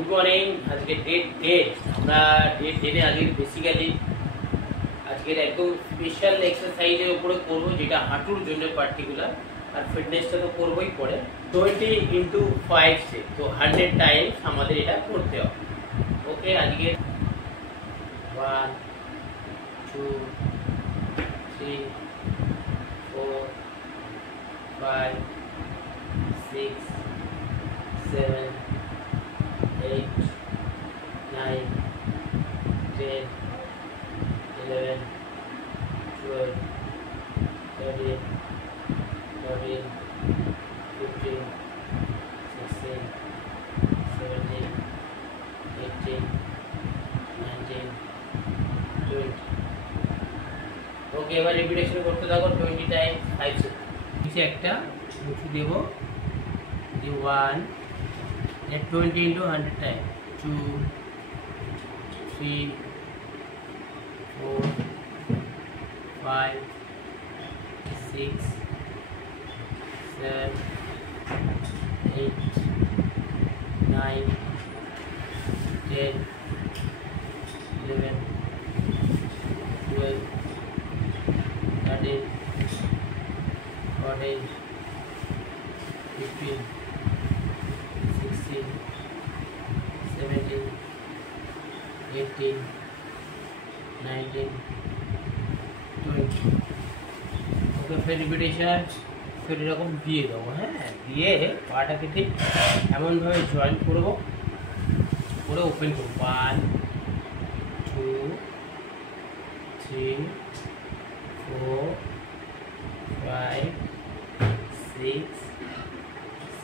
Good morning. আজকে date 10। আমরা date 10 আজকে বেসিক্যালি আজকের একদম স্পেশাল এক্সারসাইজের উপরে করব, যেটা হাঁটুর জন্য পার্টিকুলার, আর ফিটনেসটা তো করবোই পরে। 20 × 5 সেট, তো 100 টাইমস আমাদের এটা করতে হবে। ওকে, আজকে 1 2 3 4 5 6 7 8 9 10 11 12 13 14 15 16 17 18 19 20। ওকে, এবার রিপিটেশন করতে থাকো 20 টাইম 5 সেকেন্ড। নিচে একটা মুঠি দেব, 1 20 × 100 টাইম, 2 3 4 5 6 7 8 9 10 11 12 13 14 15 16 17 18 19 20। ওকে, फिर রিপিটেশন, फिर এরকম দিয়ে দেবো। হ্যাঁ, দিয়ে পাটাকে ঠিক এমনভাবে জয়েন করবো, করে ওপেন করবো। 1 2 3 4 5 6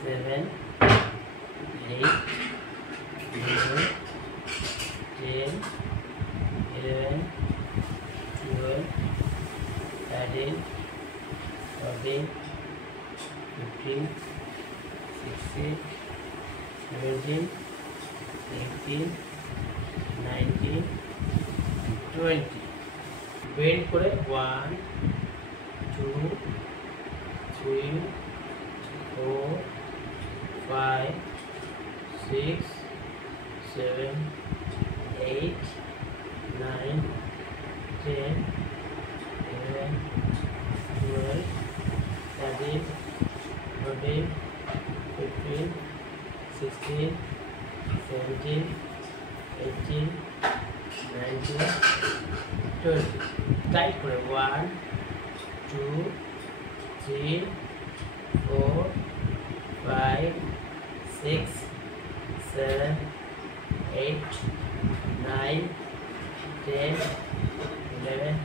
7 8 9 10 11 12 13 14 15 16 17 18 19 20। বেন্ড করে 1 2 3 4 5 6 7 8 9 10 11 12 13 14 15 16 17 18 19 20। টাইট করে 1 2 3 4 5 6 7 8 9 10 11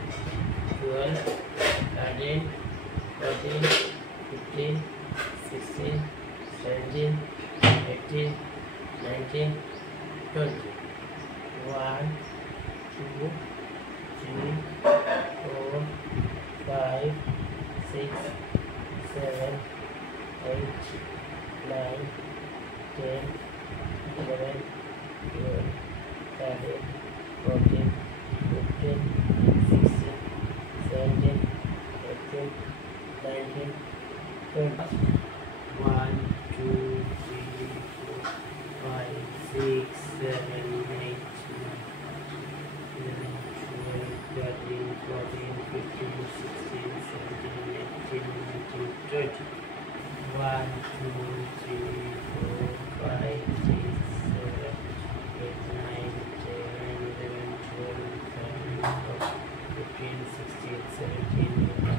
12 13 14 15 16 17 18 19 20। 1 2 3 4 5 6 7 8 9 10 11 12 13 14 15 16 17 18 19 20। 1 2 3 4 5 6 7 8 9 11 12 13 14 15 16 17 18 19 20। 1 2 3 4 5 6 7 8 9 10 11 12 13 14 15 16 17 18 19 20.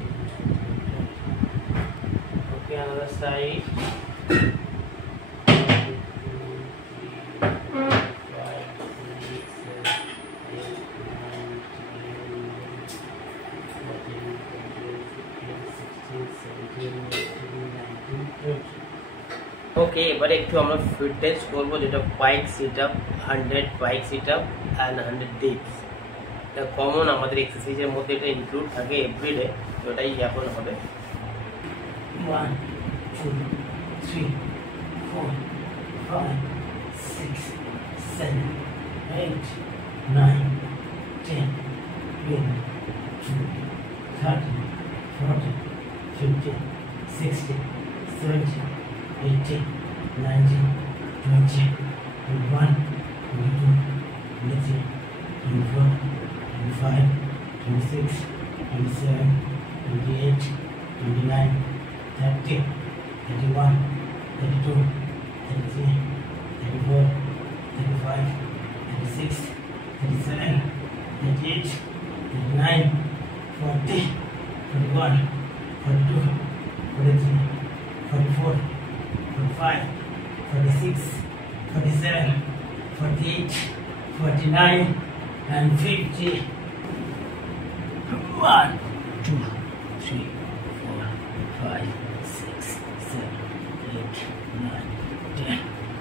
Okay, another side. 1 2 3 4 5 6 7 8 9 10 11 12 13 14 15 16 17 18 19 20। ওকে, এবারে একটু আমরা ফিটনেস করবো, যেটা bike sit up, 100 bike sit up and 100 dips. এটা কমন আমাদের এক্সারসাইজের মধ্যে, এটা ইনক্লুড থাকে এভরিডে, তো এটাই এখন হবে। 1 2 3 4 5 6 7 8 9 10 11 12 13 14 15 16 17 18 19 20 21 25, 26, 27, 28, 29, 30, 31, 32, 33, 34, 35, 36, 37, 38, 39, 40, 41, 42, 43, 44, 45, 46, 47, 48, 49, and 50. 1, 2, 3, 4, 5, 6, 7, 8, 9, 10,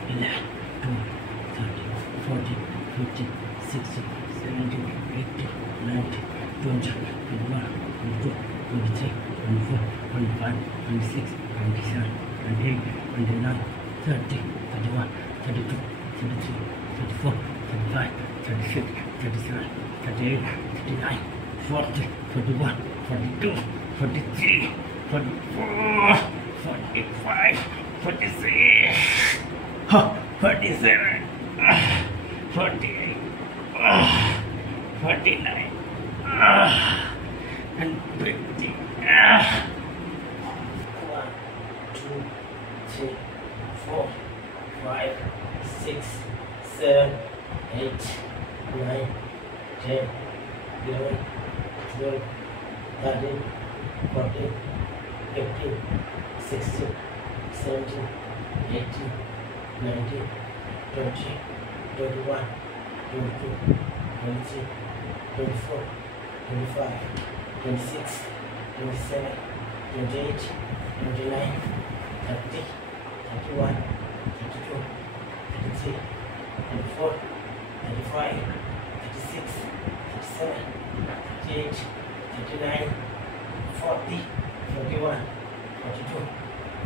11, 12, 13, 14, 15, 16, 17, 18, 19, 20, 21, 22, 23, 24, 25, 26, 27, 28, 29, 30, 31, 32, 33, 34, 35, 36, 37, 38, 39, 40, 41, 42, 43, 44, 45, 46, 47, 48, 49, and 50. 1, 2, 3, 4, 5, 6, 7, 8, 9, 10, 11, 12, 13, 14, 15, 16, 17, 18, 19, 20, 21, 22, 23, 24, 25, 26, 27, 28, 29, 30, 31, 32, 33, 34, 35, 36, 37, 38, 39, 40, 41, 42,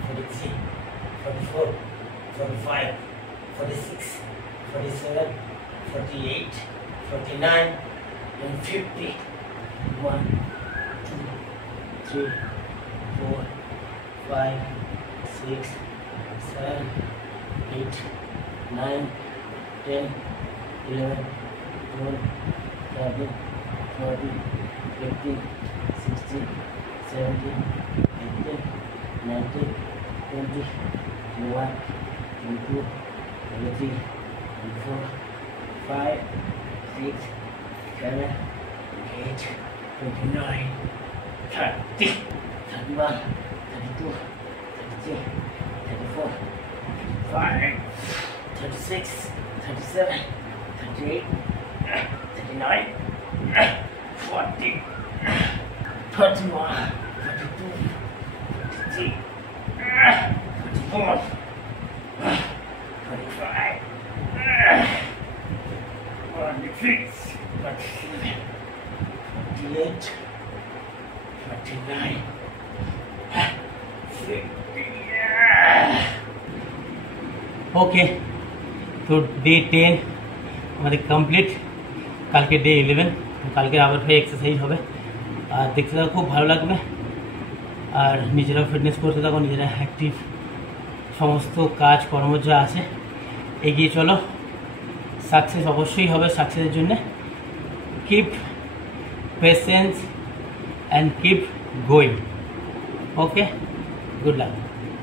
43, 44, 45, 46, 47, 48, 49, and 50. 1, 2, 3, 4, 5, 6, 7, 8, 9, 10, 11, 12, 13, 14, 15, 16, 17, 18, 19, 20, 21, 22, 23, 24, 5, 6, 7, 8, 29, 30, 31, 32, 33, 34, 35, 36, 37, 38, 39, 40, 41, 42, 43, 44, 45, 46, 47, 48, 49, 50. ওকে, তো ডে 10 আমাদের কমপ্লিট। কালকে ডে 11, কালকে আবার ফের এক্সারসাইজ হবে। আর দেখতে থাকো, খুব ভালো লাগবে। আর নিজেরা ফিটনেস করতে থাকো, নিজেরা অ্যাক্টিভ, সমস্ত কাজ কর্ম যা আছে এগিয়ে চলো। সাকসেস অবশ্যই হবে। সাকসেসের জন্য keep patience and keep going. Okay, good luck.